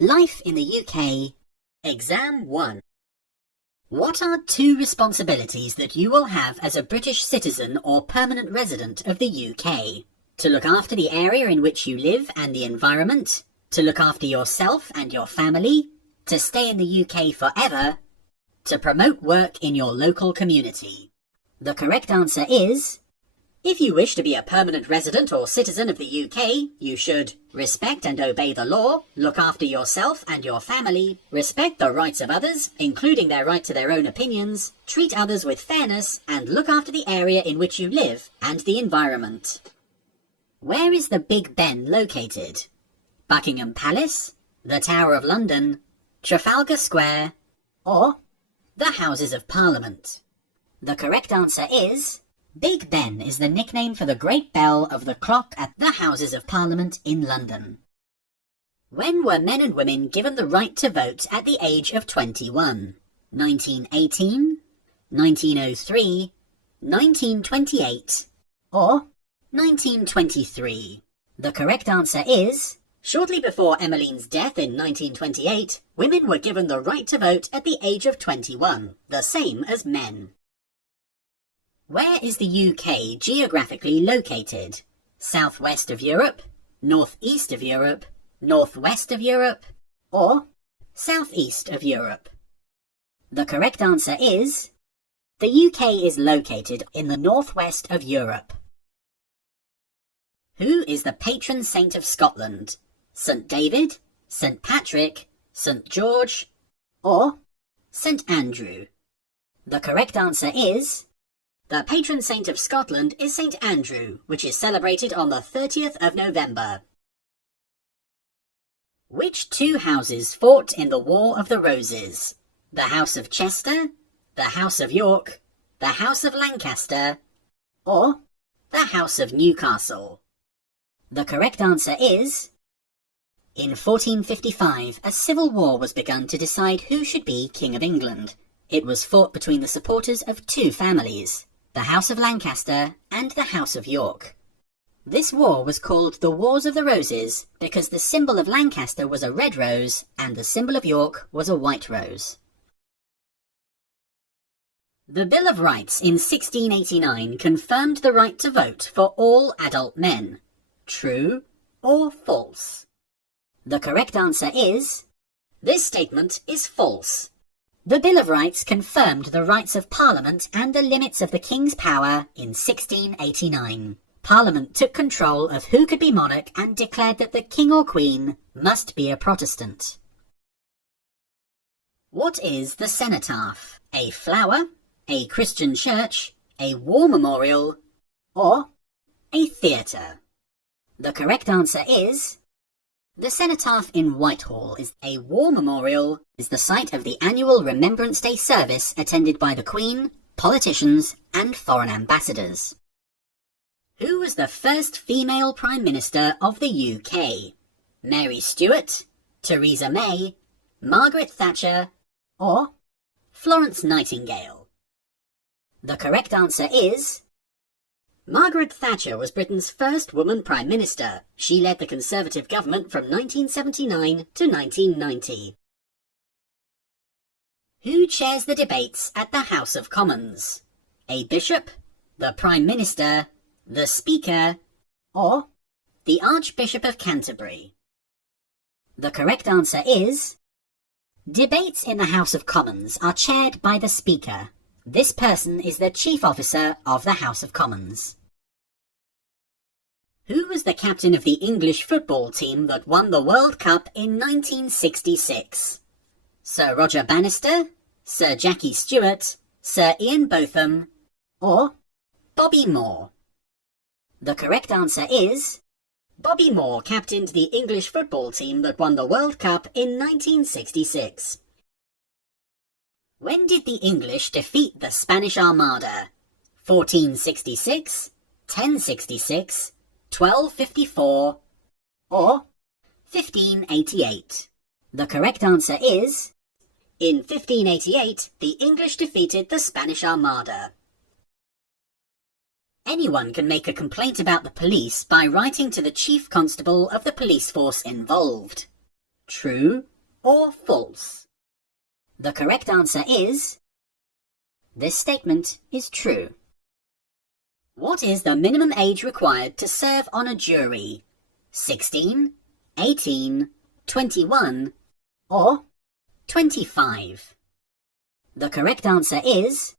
Life in the UK. Exam 1. What are 2 responsibilities that you will have as a British citizen or permanent resident of the UK? To look after the area in which you live and the environment, to look after yourself and your family, to stay in the UK forever, to promote work in your local community. The correct answer is, if you wish to be a permanent resident or citizen of the UK, you should respect and obey the law, look after yourself and your family, respect the rights of others, including their right to their own opinions, treat others with fairness, and look after the area in which you live and the environment. Where is the Big Ben located? Buckingham Palace, the Tower of London, Trafalgar Square, or the Houses of Parliament? The correct answer is, Big Ben is the nickname for the great bell of the clock at the Houses of Parliament in London. When were men and women given the right to vote at the age of 21? 1918, 1903, 1928, or 1923? The correct answer is, shortly before Emmeline's death in 1928, women were given the right to vote at the age of 21, the same as men. Where is the UK geographically located? Southwest of Europe, northeast of Europe, northwest of Europe, or southeast of Europe? The correct answer is, the UK is located in the northwest of Europe. Who is the patron saint of Scotland? St. David, St. Patrick, St. George, or St. Andrew? The correct answer is, the patron saint of Scotland is St. Andrew, which is celebrated on the 30th of November. Which 2 houses fought in the War of the Roses? The House of Chester, the House of York, the House of Lancaster, or the House of Newcastle? The correct answer is, in 1455, a civil war was begun to decide who should be King of England. It was fought between the supporters of 2 families, the House of Lancaster and the House of York. This war was called the Wars of the Roses because the symbol of Lancaster was a red rose and the symbol of York was a white rose. The Bill of Rights in 1689 confirmed the right to vote for all adult men. True or false? The correct answer is, this statement is false. The Bill of Rights confirmed the rights of Parliament and the limits of the King's power in 1689. Parliament took control of who could be monarch and declared that the King or Queen must be a Protestant. What is the cenotaph? A flower, a Christian church, a war memorial, or a theatre? The correct answer is, the cenotaph in Whitehall is a war memorial, is the site of the annual Remembrance Day service attended by the Queen, politicians, and foreign ambassadors. Who was the first female Prime Minister of the UK? Mary Stuart, Theresa May, Margaret Thatcher, or Florence Nightingale? The correct answer is, Margaret Thatcher was Britain's first woman Prime Minister. She led the Conservative government from 1979 to 1990. Who chairs the debates at the House of Commons? A bishop, the Prime Minister, the Speaker, or the Archbishop of Canterbury? The correct answer is, debates in the House of Commons are chaired by the Speaker. This person is the Chief Officer of the House of Commons. Who was the captain of the English football team that won the World Cup in 1966? Sir Roger Bannister, Sir Jackie Stewart, Sir Ian Botham, or Bobby Moore? The correct answer is, Bobby Moore captained the English football team that won the World Cup in 1966. When did the English defeat the Spanish Armada? 1466, 1066, 1254, or 1588? The correct answer is, in 1588, the English defeated the Spanish Armada. Anyone can make a complaint about the police by writing to the Chief Constable of the police force involved. true, or false? The correct answer is... this statement is true. What is the minimum age required to serve on a jury? 16, 18, 21, or 25? The correct answer is...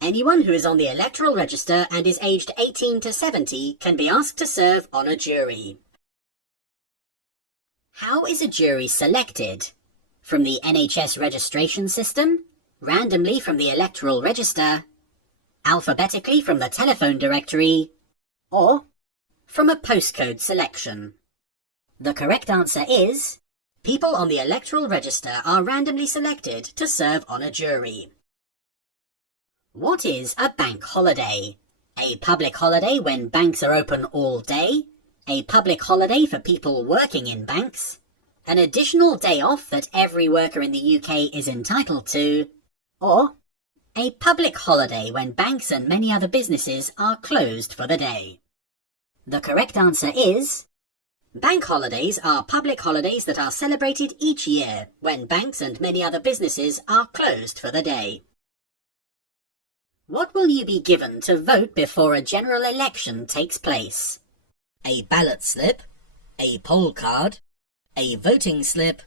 anyone who is on the electoral register and is aged 18 to 70 can be asked to serve on a jury. How is a jury selected? From the NHS registration system, randomly from the electoral register, alphabetically from the telephone directory, or from a postcode selection? The correct answer is... people on the electoral register are randomly selected to serve on a jury. What is a bank holiday? A public holiday when banks are open all day, a public holiday for people working in banks, an additional day off that every worker in the UK is entitled to, or a public holiday when banks and many other businesses are closed for the day? The correct answer is... bank holidays are public holidays that are celebrated each year when banks and many other businesses are closed for the day. What will you be given to vote before a general election takes place? A ballot slip, a poll card, a voting slip,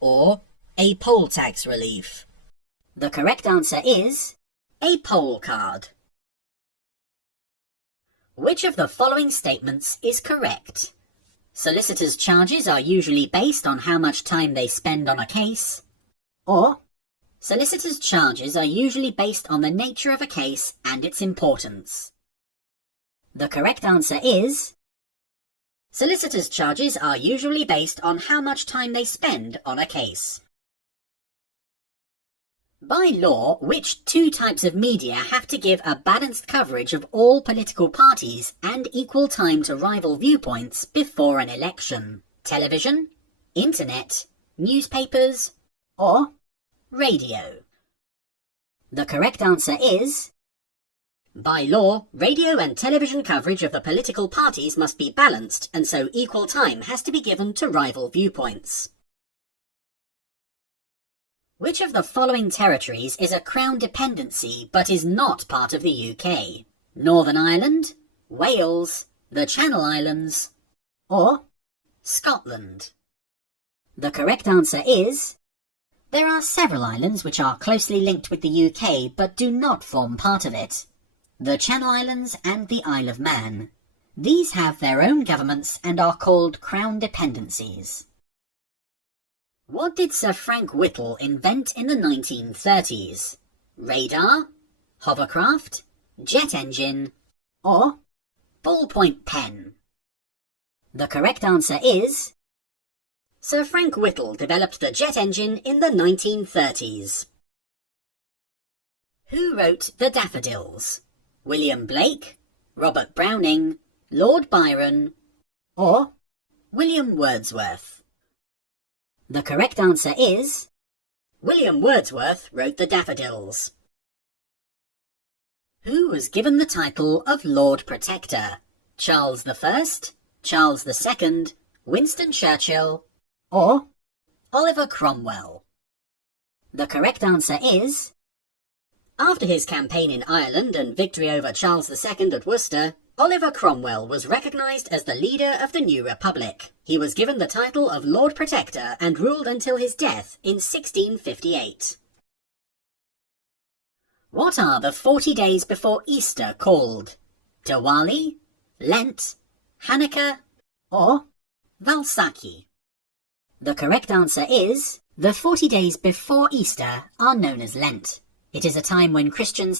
or a poll tax relief? The correct answer is a poll card. Which of the following statements is correct? Solicitors' charges are usually based on how much time they spend on a case, or solicitors' charges are usually based on the nature of a case and its importance. The correct answer is... solicitors' charges are usually based on how much time they spend on a case. By law, which two types of media have to give a balanced coverage of all political parties and equal time to rival viewpoints before an election? Television, internet, newspapers, or radio? The correct answer is... by law, radio and television coverage of the political parties must be balanced, and so equal time has to be given to rival viewpoints. Which of the following territories is a Crown dependency but is not part of the UK? Northern Ireland, Wales, the Channel Islands, or Scotland? The correct answer is... there are several islands which are closely linked with the UK but do not form part of it. The Channel Islands and the Isle of Man. These have their own governments and are called Crown dependencies. What did Sir Frank Whittle invent in the 1930s? Radar, hovercraft, jet engine, or ballpoint pen? The correct answer is... Sir Frank Whittle developed the jet engine in the 1930s. Who wrote The Daffodils? William Blake, Robert Browning, Lord Byron, or William Wordsworth? The correct answer is... William Wordsworth wrote The Daffodils. Who was given the title of Lord Protector? Charles I, Charles II, Winston Churchill, or Oliver Cromwell? The correct answer is... after his campaign in Ireland and victory over Charles II at Worcester, Oliver Cromwell was recognised as the leader of the new republic. He was given the title of Lord Protector and ruled until his death in 1658. What are the 40 days before Easter called? Diwali, Lent, Hanukkah, or Valsaki? The correct answer is... the 40 days before Easter are known as Lent. It is a time when Christians